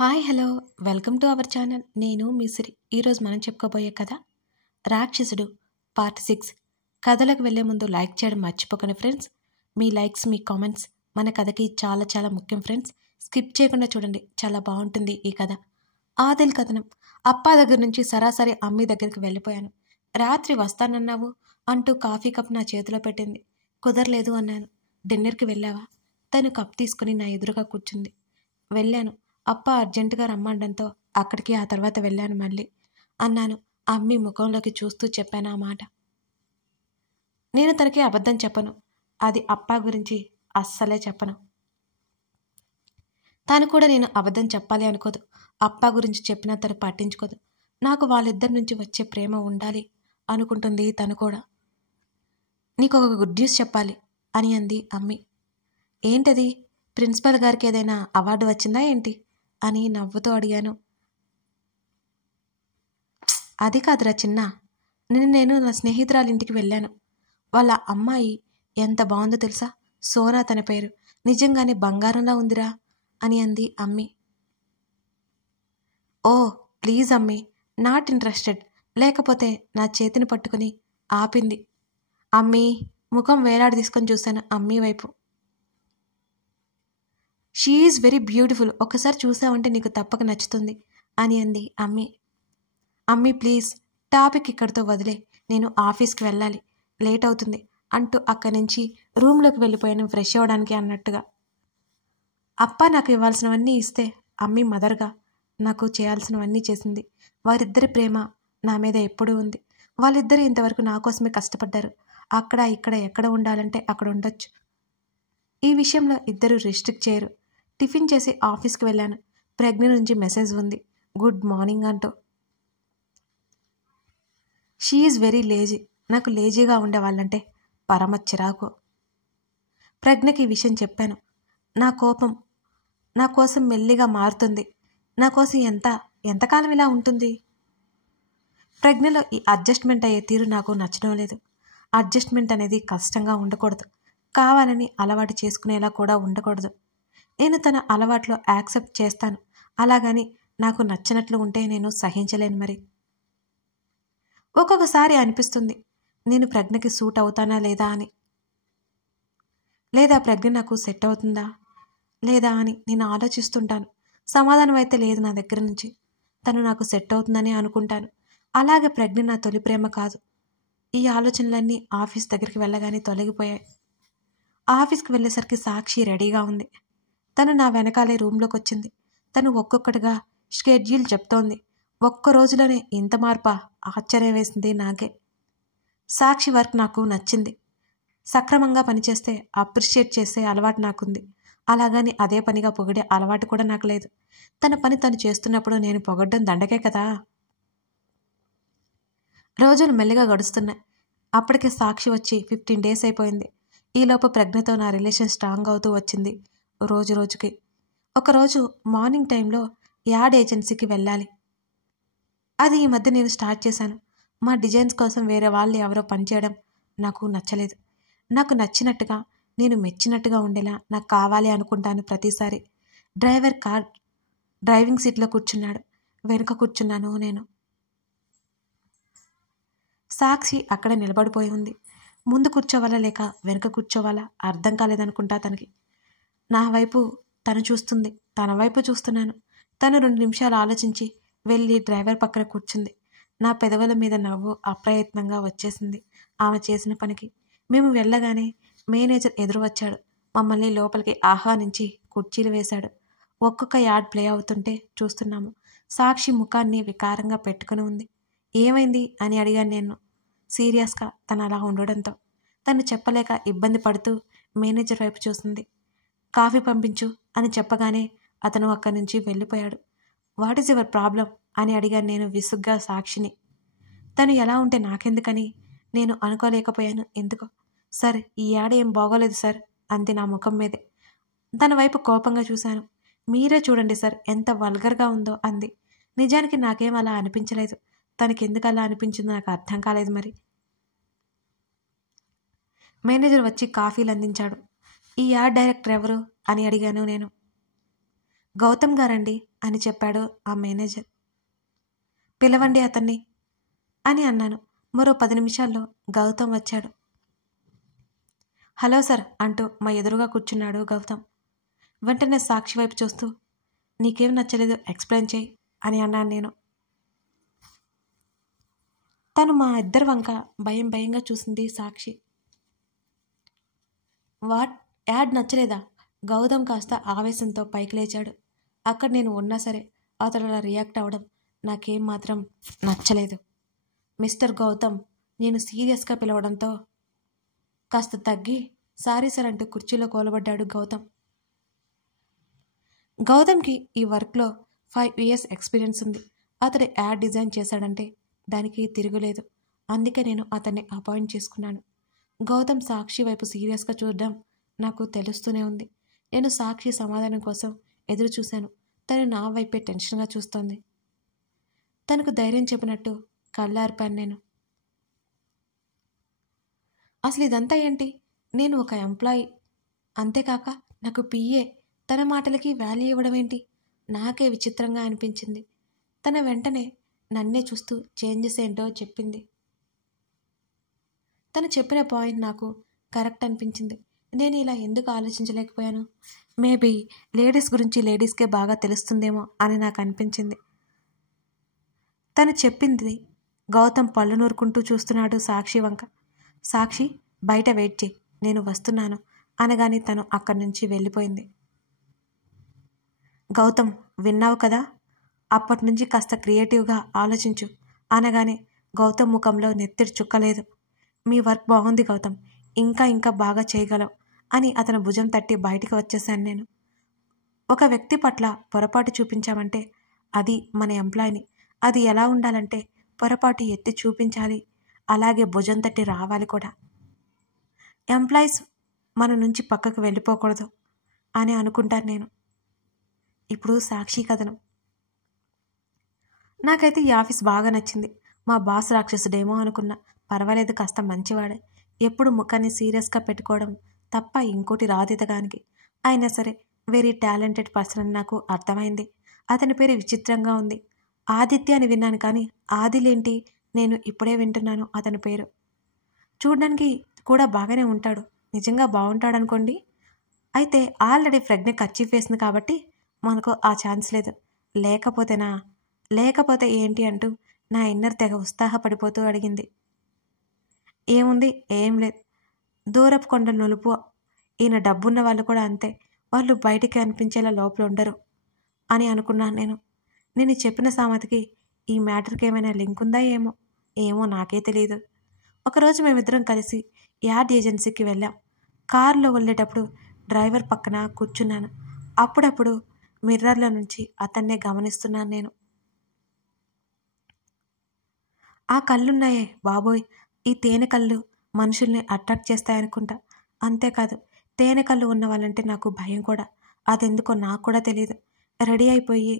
Hi hello welcome to our channel. నేను మీ సిరి. ఈరోజు మనం చెప్పుకోబోయే కథ రాక్షసుడు పార్ట్ 6. కథలకు వెళ్లే ముందు లైక్ చేయడం మర్చిపోకండి ఫ్రెండ్స్. మీ లైక్స్, మీ కామెంట్స్ మన కథకి చాలా చాలా ముఖ్యం ఫ్రెండ్స్. స్కిప్ చేయకుండా చూడండి, చాలా బాగుంటుంది ఈ కథ. ఆదిల్ కథనం. అప్పా దగ్గర నుంచి సరాసరి అమ్మి దగ్గరికి వెళ్ళిపోయాను. రాత్రి వస్తానన్నావు అంటూ కాఫీ కప్ నా చేతిలో పెట్టింది. కుదరలేదు అన్నాను. డిన్నర్కి వెళ్ళావా? తను కప్ తీసుకుని నా ఎదురుగా కూర్చుంది. వెళ్ళాను. అప్ప అర్జెంటుగా రమ్మండంతో అక్కడికి, ఆ తర్వాత వెళ్ళాను మళ్ళీ అన్నాను. అమ్మి ముఖంలోకి చూస్తూ చెప్పాను ఆ మాట. నేను తనకి అబద్ధం చెప్పను. అది అప్ప గురించి అస్సలే చెప్పను. తను కూడా నేను అబద్ధం చెప్పాలి అనుకోదు. అప్ప గురించి చెప్పినా తను పట్టించుకోదు. నాకు వాళ్ళిద్దరి నుంచి వచ్చే ప్రేమ ఉండాలి అనుకుంటుంది తను కూడా. నీకు ఒక గుడ్ న్యూస్ చెప్పాలి అని అంది అమ్మి. ఏంటది? ప్రిన్సిపల్ గారికి ఏదైనా అవార్డు వచ్చిందా ఏంటి అని నవ్వుతూ అడిగాను. అది కాదురా చిన్న, నేను నా స్నేహితురాలి ఇంటికి వెళ్ళాను. వాళ్ళ అమ్మాయి ఎంత బాగుందో తెలుసా? సోనా తన పేరు. నిజంగానే బంగారంలా ఉందిరా అని అంది అమ్మి. ఓ ప్లీజ్ అమ్మి, నాట్ ఇంట్రెస్టెడ్. లేకపోతే నా చేతిని పట్టుకుని ఆపింది. అమ్మీ ముఖం వేలాడి తీసుకొని చూశాను అమ్మీ వైపు. She is very beautiful. ఒకసారి చూసావంటే నీకు తప్పక నచ్చుతుంది అని అంది అమ్మి. అమ్మి ప్లీజ్, టాపిక్ ఇక్కడితో వదిలే. నేను ఆఫీస్కి వెళ్ళాలి, లేట్ అవుతుంది అంటూ అక్కడి నుంచి రూమ్లోకి వెళ్ళిపోయాను ఫ్రెష్ అవ్వడానికి అన్నట్టుగా. అప్ప నాకు ఇవ్వాల్సినవన్నీ ఇస్తే అమ్మి మదర్గా నాకు చేయాల్సినవన్నీ చేసింది. వారిద్దరి ప్రేమ నా మీద ఎప్పుడూ ఉంది. వాళ్ళిద్దరూ ఇంతవరకు నా కోసమే కష్టపడ్డారు. అక్కడ ఇక్కడ ఎక్కడ ఉండాలంటే అక్కడ ఉండొచ్చు. ఈ విషయంలో ఇద్దరు రిస్ట్రిక్ట్ చేయరు. టిఫిన్ చేసి ఆఫీస్కి వెళ్ళాను. ప్రజ్ఞ నుంచి మెసేజ్ ఉంది, గుడ్ మార్నింగ్ అంటూ. She is very lazy. నాకు లేజీగా ఉండేవాళ్ళంటే పరమ చిరాకు. ప్రజ్ఞకి ఈ విషయం చెప్పాను. నా కోపం నా కోసం మెల్లిగా మారుతుంది. నా కోసం ఎంతకాలం ఇలా ఉంటుంది? ప్రజ్ఞలో ఈ అడ్జస్ట్మెంట్ అయ్యే తీరు నాకు నచ్చడం లేదు. అడ్జస్ట్మెంట్ అనేది కష్టంగా ఉండకూడదు, కావాలని అలవాటు చేసుకునేలా కూడా ఉండకూడదు. నేను తన అలవాట్లో యాక్సెప్ట్ చేస్తాను. అలాగని నాకు నచ్చినట్లు ఉంటే నేను సహించలేను. మరి ఒక్కొక్కసారి అనిపిస్తుంది, నేను ప్రజ్ఞకి సూట్ అవుతానా లేదా అని, లేదా ప్రజ్ఞ నాకు సెట్ అవుతుందా లేదా అని నేను ఆలోచిస్తుంటాను. సమాధానం అయితే లేదు నా దగ్గర నుంచి. తను నాకు సెట్ అవుతుందని అనుకుంటాను. అలాగే ప్రజ్ఞ నా తొలి ప్రేమ కాదు. ఈ ఆలోచనలన్నీ ఆఫీస్ దగ్గరికి వెళ్ళగానే తొలగిపోయాయి. ఆఫీస్కి వెళ్ళేసరికి సాక్షి రెడీగా ఉంది. తను నా వెనకాలే రూమ్లోకి వచ్చింది. తను ఒక్కొక్కటిగా షెడ్యూల్ చెప్తోంది. ఒక్క రోజులోనే ఇంత మార్పా? ఆశ్చర్యం వేసింది నాకే. సాక్షి వర్క్ నాకు నచ్చింది. సక్రమంగా పనిచేస్తే అప్రిషియేట్ చేసే అలవాటు నాకుంది. అలాగని అదే పనిగా పొగిడే అలవాటు కూడా నాకు లేదు. తన పని తను చేస్తున్నప్పుడు నేను పొగడ్డం దండకే కదా. రోజులు మెల్లిగా గడుస్తున్నాయి. అప్పటికే సాక్షి వచ్చి 15 days అయిపోయింది. ఈలోపు ప్రజ్ఞతో నా రిలేషన్ స్ట్రాంగ్ అవుతూ వచ్చింది రోజు రోజుకి. ఒకరోజు మార్నింగ్ టైంలో యాడ్ ఏజెన్సీకి వెళ్ళాలి. అది ఈ మధ్య నేను స్టార్ట్ చేశాను. మా డిజైన్స్ కోసం వేరే వాళ్ళు ఎవరో పనిచేయడం నాకు నచ్చలేదు. నాకు నచ్చినట్టుగా, నేను మెచ్చినట్టుగా ఉండేలా నాకు కావాలి అనుకుంటాను ప్రతిసారి. కార్ డ్రైవింగ్ సీట్లో కూర్చున్నాడు. వెనుక కూర్చున్నాను నేను. సాక్షి అక్కడ నిలబడిపోయి ఉంది. ముందు కూర్చోవాలా లేక వెనుక కూర్చోవాలా అర్థం కాలేదనుకుంటా తనకి. నా వైపు తను చూస్తుంది, తన వైపు చూస్తున్నాను. తను 2 నిమిషాలు ఆలోచించి వెళ్ళి డ్రైవర్ పక్కన కూర్చుంది. నా పెదవుల మీద నవ్వు అప్రయత్నంగా వచ్చేసింది ఆమె చేసిన పనికి. మేము వెళ్ళగానే మేనేజర్ ఎదురు వచ్చాడు. మమ్మల్ని లోపలికి ఆహ్వానించి కుర్చీలు వేశాడు. ఒక్కొక్క యాడ్ ప్లే అవుతుంటే చూస్తున్నాము. సాక్షి ముఖాన్ని వికారంగా పెట్టుకుని ఉంది. ఏమైంది అని అడిగాను నేను సీరియస్గా. తను అలా ఉండడంతో తను చెప్పలేక ఇబ్బంది పడుతూ మేనేజర్ వైపు చూసింది. కాఫీ పంపించు అని చెప్పగానే అతను అక్కడి నుంచి వెళ్ళిపోయాడు. వాట్ ఈజ్ యువర్ ప్రాబ్లం అని అడిగాను నేను విసుగ్గా సాక్షిని. తను ఎలా ఉంటే నాకెందుకని నేను అనుకోలేకపోయాను ఎందుకో. సార్ ఈ యాడ్ ఏం బాగోలేదు సార్ అంది నా ముఖం మీదే. తన వైపు కోపంగా చూశాను. మీరే చూడండి సార్ ఎంత వల్గర్గా ఉందో అంది. నిజానికి నాకేం అలా అనిపించలేదు. తనకెందుకు అలా అనిపించిందో నాకు అర్థం కాలేదు. మరి మేనేజర్ వచ్చి కాఫీలు అందించాడు. ఈ యాడ్ డైరెక్టర్ ఎవరు అని అడిగాను నేను. గౌతమ్ గారండి అని చెప్పాడు ఆ మేనేజర్. పిలవండి అతన్ని అని అన్నాను. మరో 10 నిమిషాల్లో గౌతమ్ వచ్చాడు. హలో సార్ అంటూ మా ఎదురుగా కూర్చున్నాడు గౌతమ్. వెంటనే సాక్షి వైపు చూస్తూ, నీకేం నచ్చలేదు ఎక్స్ప్లెయిన్ చేయి అని అన్నాను నేను. తను మా ఇద్దరి వంక భయంగా చూసింది సాక్షి. వాట్, యాడ్ నచ్చలేదా? గౌతమ్ కాస్త ఆవేశంతో పైకి లేచాడు. అక్కడ నేను ఉన్నా సరే అతడు అలా రియాక్ట్ అవ్వడం నాకేం మాత్రం నచ్చలేదు. మిస్టర్ గౌతమ్ నేను సీరియస్గా పిలవడంతో కాస్త తగ్గి సారీ సార్ అంటూ కుర్చీలో కూలబడ్డాడు గౌతమ్. గౌతమ్కి ఈ వర్క్లో 5 years ఎక్స్పీరియన్స్ ఉంది. అతడు యాడ్ డిజైన్ చేశాడంటే దానికి తిరుగులేదు. అందుకే నేను అతన్ని అపాయింట్ చేసుకున్నాను. గౌతమ్ సాక్షి వైపు సీరియస్గా చూడడం నాకు తెలుస్తూనే ఉంది. నేను సాక్షి సమాధానం కోసం ఎదురు చూశాను. తను నా వైపే టెన్షన్గా చూస్తోంది. తనకు ధైర్యం చెప్పినట్టు కళ్ళార్పాను నేను. అసలు ఇదంతా ఏంటి? నేను ఒక ఎంప్లాయీ, అంతేకాక నాకు పిఏ. తన మాటలకి వాల్యూ ఇవ్వడం ఏంటి? నాకే విచిత్రంగా అనిపించింది. తన వెంటనే నన్నే చూస్తూ చేంజెస్ ఏంటో చెప్పింది. తను చెప్పిన పాయింట్ నాకు కరెక్ట్ అనిపించింది. నేను ఇలా ఎందుకు ఆలోచించలేకపోయాను? మేబీ లేడీస్ గురించి లేడీస్కే బాగా తెలుస్తుందేమో అని నాకు అనిపించింది. తను చెప్పింది గౌతమ్ పళ్ళు నూరుకుంటూ చూస్తున్నాడు సాక్షి వంక. సాక్షి బయట వెయిట్ చేయి, నేను వస్తున్నాను అనగానే తను అక్కడి నుంచి వెళ్ళిపోయింది. గౌతమ్ విన్నావు కదా, అప్పటి నుంచి కాస్త క్రియేటివ్గా ఆలోచించు అనగానే గౌతమ్ ముఖంలో నెత్తిడి చుక్కలేదు. మీ వర్క్ బాగుంది గౌతమ్, ఇంకా బాగా చేయగలవు అని అతను భుజం తట్టి బయటికి వచ్చేశాను నేను. ఒక వ్యక్తి పట్ల పొరపాటు చూపించామంటే అది మన ఎంప్లాయీని. అది ఎలా ఉండాలంటే పొరపాటు ఎత్తి చూపించాలి, అలాగే భుజం తట్టి రావాలి కూడా. ఎంప్లాయీస్ మన నుంచి పక్కకు వెళ్ళిపోకూడదు అని అనుకుంటాను నేను. ఇప్పుడు సాక్షి కథనం. నాకైతే ఈ ఆఫీస్ బాగా నచ్చింది. మా బాస్ రాక్షసుడేమో అనుకున్నా, పర్వాలేదు కాస్త మంచివాడే. ఎప్పుడు ముఖాన్ని సీరియస్గా పెట్టుకోవడం తప్ప ఇంకోటి రాదు ఇతగానికి. అయినా సరే వెరీ టాలెంటెడ్ పర్సన్ అని నాకు అర్థమైంది. అతని పేరు విచిత్రంగా ఉంది. ఆదిత్య అని విన్నాను కానీ ఆదిలేంటి నేను ఇప్పుడే వింటున్నాను అతని పేరు. చూడడానికి కూడా బాగానే ఉంటాడు, నిజంగా బాగుంటాడు అనుకోండి. అయితే ఆల్రెడీ ప్రజ్ఞ కర్చీఫ్ వేసింది కాబట్టి మనకు ఆ ఛాన్స్ లేదు. లేకపోతే ఏంటి అంటూ నా ఇన్నర్ తెగ ఉత్సాహపడిపోతూ అడిగింది. ఏముంది, ఏం లేదు, దూరపు కొండలు నులుపు. ఈయన డబ్బున్న వాళ్ళు కూడా అంతే, వాళ్ళు బయటికి అనిపించేలా లోపల ఉండరు అని అనుకున్నాను నేను. నేను చెప్పిన సామెతకి ఈ మ్యాటర్కి ఏమైనా లింక్ ఉందా ఏమో నాకే తెలియదు. ఒకరోజు మేమిద్దరం కలిసి యాడ్ ఏజెన్సీకి వెళ్ళాం. కారులో వెళ్ళేటప్పుడు డ్రైవర్ పక్కన కూర్చున్నాను. అప్పుడప్పుడు మిర్రర్ల నుంచి అతన్నే గమనిస్తున్నాను నేను. ఆ కళ్ళున్నాయే బాబోయ్, ఈ తేనె కళ్ళు మనుషుల్ని అట్రాక్ట్ చేస్తాయనుకుంటా. అంతేకాదు తేనె కళ్ళు ఉన్న వాళ్ళంటే నాకు భయం కూడా. అదెందుకో నాకు కూడా తెలియదు. రెడీ అయిపోయి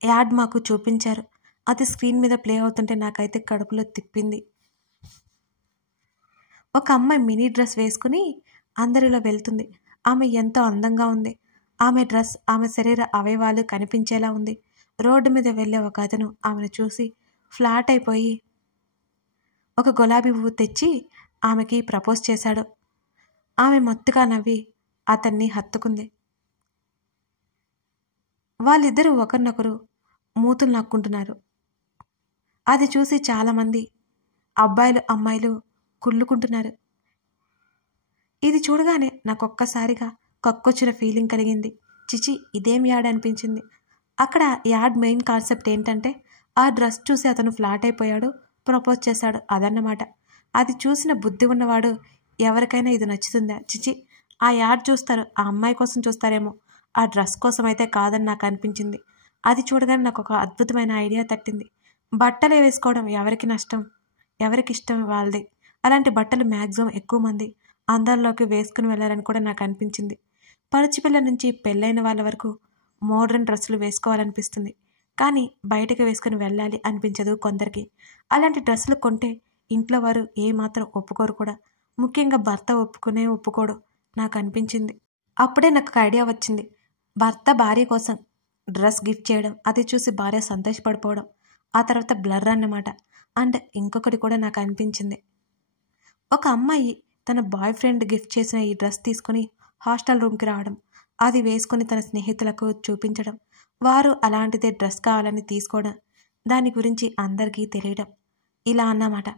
యాడ్ మాకు చూపించారు. అది స్క్రీన్ మీద ప్లే అవుతుంటే నాకైతే కడుపులో తిప్పింది. ఒక అమ్మాయి మినీ డ్రెస్ వేసుకుని అందరిలో వెళ్తుంది. ఆమె ఎంతో అందంగా ఉంది. ఆమె డ్రెస్ ఆమె శరీర అవయవాలు కనిపించేలా ఉంది. రోడ్డు మీద వెళ్ళే ఒక అతను ఆమెను చూసి ఫ్లాట్ అయిపోయి ఒక గులాబీ పువ్వు తెచ్చి ఆమెకి ప్రపోజ్ చేశాడు. ఆమె మత్తుగా నవ్వి అతన్ని హత్తుకుంది. వాళ్ళిద్దరూ ఒకరినొకరు మూతులు నక్కుంటున్నారు. అది చూసి చాలామంది అబ్బాయిలు అమ్మాయిలు కుళ్ళుకుంటున్నారు. ఇది చూడగానే నాకొక్కసారిగా కక్కొచ్చిన ఫీలింగ్ కలిగింది. చిచి, ఇదేం యాడ్ అనిపించింది. అక్కడ యాడ్ మెయిన్ కాన్సెప్ట్ ఏంటంటే ఆ డ్రెస్ చూసి అతను ఫ్లాట్ అయిపోయాడు, ప్రపోజ్ చేశాడు, అదన్నమాట. అది చూసిన బుద్ధి ఉన్నవాడు ఎవరికైనా ఇది నచ్చుతుందా? చిచి, ఆ యాడ్ చూస్తారు, ఆ అమ్మాయి కోసం చూస్తారేమో, ఆ డ్రెస్ కోసం అయితే కాదని నాకు అనిపించింది. అది చూడగానే నాకు ఒక అద్భుతమైన ఐడియా తట్టింది. బట్టలు వేసుకోవడం ఎవరికి నష్టం, ఎవరికి ఇష్టం వాళ్ళది. అలాంటి బట్టలు మ్యాక్సిమం ఎక్కువ మంది అందరిలోకి వేసుకుని వెళ్ళాలని కూడా నాకు అనిపించింది. పడుచుపిల్ల నుంచి పెళ్ళైన వాళ్ళ వరకు మోడ్రన్ డ్రెస్సులు వేసుకోవాలనిపిస్తుంది, కానీ బయటకు వేసుకుని వెళ్ళాలి అనిపించదు కొందరికి. అలాంటి డ్రెస్సులు కొంటే ఇంట్లో వారు ఏమాత్రం ఒప్పుకోరు కూడా, ముఖ్యంగా భర్త ఒప్పుకోడు నాకు అనిపించింది. అప్పుడే నాకు ఒక ఐడియా వచ్చింది. భర్త భార్య కోసం డ్రెస్ గిఫ్ట్ చేయడం, అది చూసి భార్య సంతోషపడిపోవడం, ఆ తర్వాత బ్లర్ అన్నమాట. అండ్ ఇంకొకటి కూడా నాకు అనిపించింది. ఒక అమ్మాయి తన బాయ్ ఫ్రెండ్ గిఫ్ట్ చేసిన ఈ డ్రెస్ తీసుకుని హాస్టల్ రూమ్కి రావడం, అది వేసుకొని తన స్నేహితులకు చూపించడం, వారు అలాంటిదే డ్రెస్ కావాలని తీసుకోవడం, దాని గురించి అందరికీ తెలియడం, ఇలా అన్నమాట.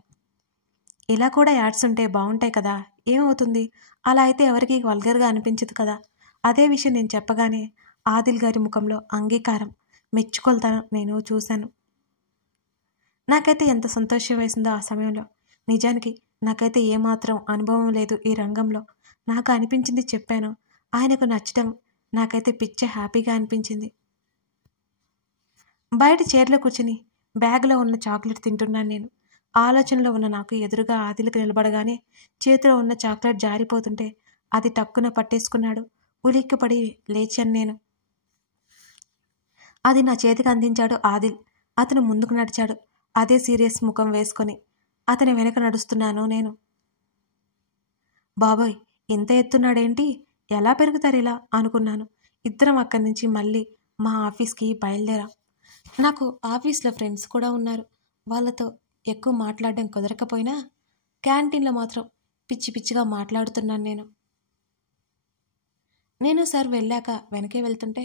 ఇలా కూడా యాడ్స్ ఉంటే బాగుంటాయి కదా, ఏమవుతుంది? అలా అయితే ఎవరికి వల్గర్గా అనిపించదు కదా. అదే విషయం నేను చెప్పగానే ఆదిల్ గారి ముఖంలో అంగీకారం, మెచ్చుకొల్తాను నేను చూశాను. నాకైతే ఎంత సంతోషం వేసిందో ఆ సమయంలో. నిజానికి నాకైతే ఏమాత్రం అనుభవం లేదు ఈ రంగంలో. నాకు అనిపించింది చెప్పాను. ఆయనకు నచ్చడం నాకైతే పిచ్చ హ్యాపీగా అనిపించింది. బయట చైర్లో కూర్చుని బ్యాగ్లో ఉన్న చాక్లెట్ తింటున్నాను నేను. ఆలోచనలో ఉన్న నాకు ఎదురుగా ఆదిల్కి నిలబడగానే చేతిలో ఉన్న చాక్లెట్ జారిపోతుంటే అది టక్కున పట్టేసుకున్నాడు. ఉలిక్కిపడి లేచాను నేను. అది నా చేతికి అందించాడు ఆదిల్. అతను ముందుకు నడిచాడు, అదే సీరియస్ ముఖం వేసుకొని. అతని వెనక నడుస్తున్నాను నేను. బాబాయ్, ఇంత ఎత్తున్నాడేంటి, ఎలా పెరుగుతారు ఇలా అనుకున్నాను. ఇద్దరం అక్కడి నుంచి మళ్ళీ మా ఆఫీస్కి బయలుదేరాం. నాకు ఆఫీస్లో ఫ్రెండ్స్ కూడా ఉన్నారు. వాళ్ళతో ఎక్కువ మాట్లాడడం కుదరకపోయినా క్యాంటీన్లో మాత్రం పిచ్చి పిచ్చిగా మాట్లాడుతున్నాను నేను సార్ వెళ్ళాక వెనకే వెళ్తుంటే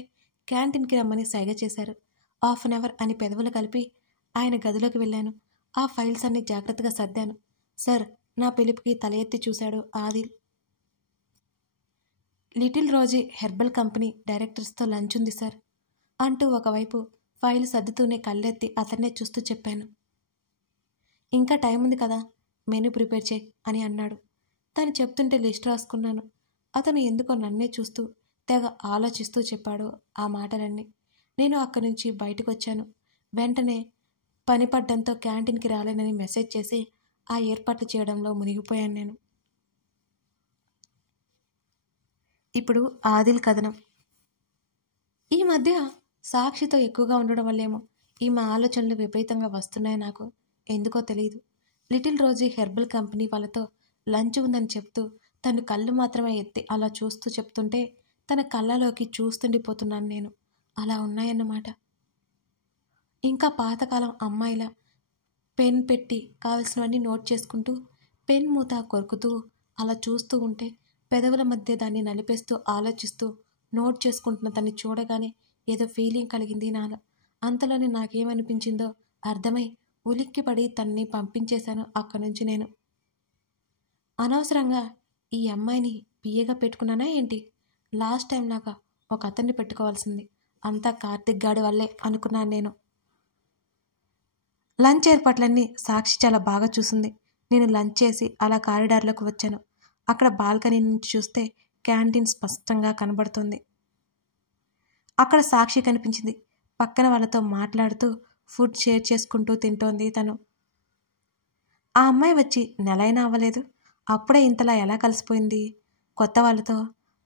క్యాంటీన్కి రమ్మని సైగ చేశారు. 1/2 అవర్ అని పెదవులు కలిపి ఆయన గదిలోకి వెళ్ళాను. ఆ ఫైల్స్ అన్ని జాగ్రత్తగా సర్దాను. సార్, నా పిలుపుకి తల ఎత్తి చూశాడు Adil. Little Rosie herbal company డైరెక్టర్స్తో లంచ్ ఉంది సార్ అంటూ ఒకవైపు ఫైల్ సర్దుతూనే కళ్ళెత్తి అతన్నే చూస్తూ చెప్పాను. ఇంకా టైం ఉంది కదా, మెనూ ప్రిపేర్ చేయి అని అన్నాడు. తను చెప్తుంటే లిస్ట్ రాసుకున్నాను. అతను ఎందుకో నన్నే చూస్తూ తెగ ఆలోచిస్తూ చెప్పాడు ఆ మాటలన్నీ. నేను అక్కడి నుంచి బయటకు వచ్చాను. వెంటనే పని పడ్డంతో క్యాంటీన్కి రాలేనని మెసేజ్ చేసి ఆ ఏర్పాట్లు చేయడంలో మునిగిపోయాను నేను. ఇప్పుడు ఆదిల్ కథనం. ఈ మధ్య సాక్షితో ఎక్కువగా ఉండడం వల్లేమో ఈమె ఆలోచనలు విపరీతంగా వస్తున్నాయి నాకు. ఎందుకో తెలియదు. లిటిల్ రోజీ హెర్బల్ కంపెనీ వాళ్ళతో లంచ్ ఉందని చెప్తూ తను కళ్ళు మాత్రమే ఎత్తి అలా చూస్తూ చెప్తుంటే తన కళ్ళలోకి చూస్తుండిపోతున్నాను నేను. అలా ఉన్నాయన్నమాట. ఇంకా పాతకాలం అమ్మాయిలా పెన్ పెట్టి కావలసినవన్నీ నోట్ చేసుకుంటూ పెన్ మూత కొరుకుతూ అలా చూస్తూ ఉంటే పెదవుల మధ్య దాన్ని నలిపేస్తూ ఆలోచిస్తూ నోట్ చేసుకుంటున్న దాన్ని చూడగానే ఏదో ఫీలింగ్ కలిగింది నాలో. అంతలోనే నాకేమనిపించిందో అర్థమై ఉలిక్కిపడి తన్ని పంపించేశాను అక్కడి నుంచి నేను. అనవసరంగా ఈ అమ్మాయిని పియ్యగా పెట్టుకున్నానా ఏంటి? లాస్ట్ టైం లాగా ఒక అతన్ని పెట్టుకోవాల్సింది. అంతా కార్తిక్ గాడి వల్లే అనుకున్నాను నేను. లంచ్ ఏర్పాట్లన్నీ సాక్షి చాలా బాగా చూసింది. నేను లంచ్ చేసి అలా కారిడార్లోకి వచ్చాను. అక్కడ బాల్కనీ నుంచి చూస్తే క్యాంటీన్ స్పష్టంగా కనబడుతుంది. అక్కడ సాక్షి కనిపించింది. పక్కన వాళ్ళతో మాట్లాడుతూ ఫుడ్ షేర్ చేసుకుంటూ తింటోంది తను. ఆ అమ్మాయి వచ్చి నెలైనా అవ్వలేదు, అప్పుడే ఇంతలా ఎలా కలిసిపోయింది? కొత్త వాళ్ళతో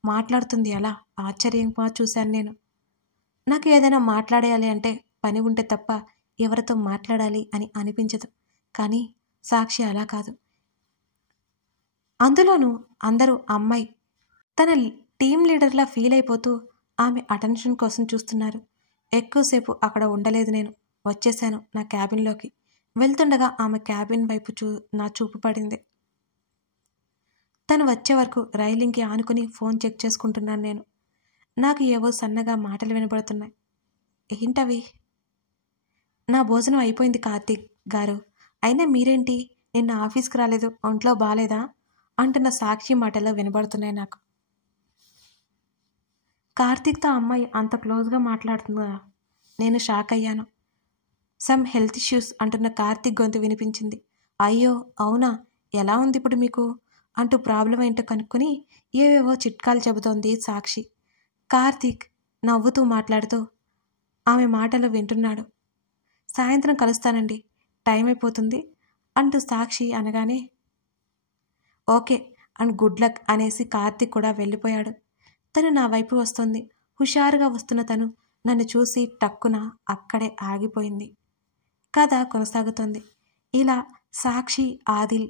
మాట్లాడుతుంది ఎలా? ఆశ్చర్యంగా చూశాను నేను. నాకు ఏదైనా మాట్లాడేయాలి అంటే పని ఉంటే తప్ప ఎవరితో మాట్లాడాలి అని అనిపించదు. కానీ సాక్షి అలా కాదు. అందులోనూ అందరూ అమ్మాయి తన టీం లీడర్లా ఫీల్ అయిపోతూ ఆమె అటెన్షన్ కోసం చూస్తున్నారు. ఎక్కువసేపు అక్కడ ఉండలేదు నేను. వచ్చేశాను నా క్యాబిన్లోకి. వెళ్తుండగా ఆమె క్యాబిన్ వైపు నా చూపు పడింది. తను వచ్చే వరకు రైలింగ్కి ఆనుకుని ఫోన్ చెక్ చేసుకుంటున్నాను నేను. నాకు ఏవో సన్నగా మాటలు వినబడుతున్నాయి. ఏంటవి? నా భోజనం అయిపోయింది కార్తీక్ గారు, అయినా మీరేంటి నిన్న ఆఫీస్కి రాలేదు, ఒంట్లో బాలేదా అంటున్న సాక్షి మాటలు వినబడుతున్నాయి నాకు. కార్తీక్తో అమ్మాయి అంత క్లోజ్గా మాట్లాడుతుందా? నేను షాక్ అయ్యాను. సమ్ హెల్త్ ఇష్యూస్ అంటున్న కార్తీక్ గొంతు వినిపించింది. అయ్యో అవునా, ఎలా ఉంది ఇప్పుడు మీకు అంటూ ప్రాబ్లం ఏంటో కనుక్కొని ఏవేవో చిట్కాలు చెబుతోంది సాక్షి. కార్తీక్ నవ్వుతూ మాట్లాడుతూ ఆమె మాటలు వింటున్నాడు. సాయంత్రం కలుస్తానండి, టైం అయిపోతుంది అంటూ సాక్షి అనగానే ఓకే అండ్ గుడ్ లక్ అనేసి కార్తీక్ కూడా వెళ్ళిపోయాడు. తను నా వైపు వస్తుంది. హుషారుగా వస్తున్న తను నన్ను చూసి టక్కున అక్కడే ఆగిపోయింది. కథ కొనసాగుతోంది. ఇలా సాక్షి ఆదిల్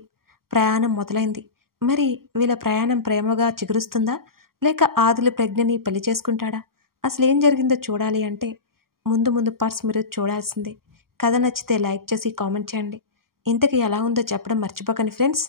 ప్రయాణం మొదలైంది. మరి వీళ్ళ ప్రయాణం ప్రేమగా చిగురుస్తుందా, లేక ఆదిల్ ప్రజ్ఞని పెళ్లి చేసుకుంటాడా అసలు ఏం జరిగిందో చూడాలి అంటే ముందు ముందు పార్ట్స్ మీరు చూడాల్సిందే. కథ నచ్చితే లైక్ చేసి కామెంట్ చేయండి. ఇంతకీ ఎలా ఉందో చెప్పడం మర్చిపోకండి ఫ్రెండ్స్.